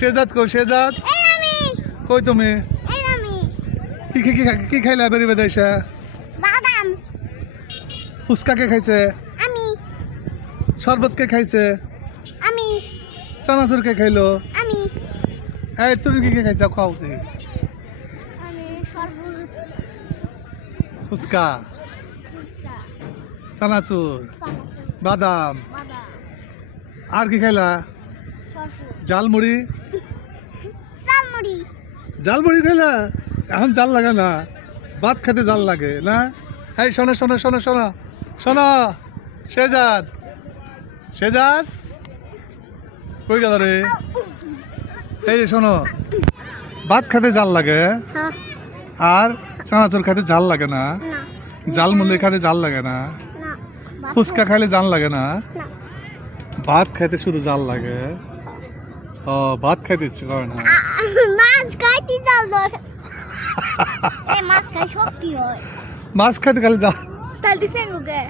শেজাদ কই শেজাদ কই তুমি কি খাইলা বেরি বেদাইছা বাদাম ফুচকা কে খাইছে আমি শরবত কে খাইছে আমি চানাচুর কে খাইলো আমি এই তুমি কি খাইছা খাও দে আমি সরবত ফুচকা ফুচকা চানাচুর বাদাম বাদাম আর কি খাইলা সরবত জালমুড়ি সালমুড়ি জালমুড়ি খাইলা এখন জাল লাগে না ভাত খেতে জাল লাগে না এই শোনো শোনো শোনো শোনো শোনো শেজাদ শেজাদ কই গেল রে এই যে শোনো ভাত খেতে জাল লাগে হ্যাঁ আর চানাচুর খেতে জাল লাগে না না জালমুড়ি খেতে জাল লাগে না না ফুচকা খাইলে জাল লাগে না না ভাত খাইতে শুধু জাল লাগে ও ভাত খাইতে ইচ্ছে করে না মাছ খাইতে জাল ধরে এই মাছ খাই শক্তি হয় মাছ খাইতে খালি জাল তাল দিছেন মুখে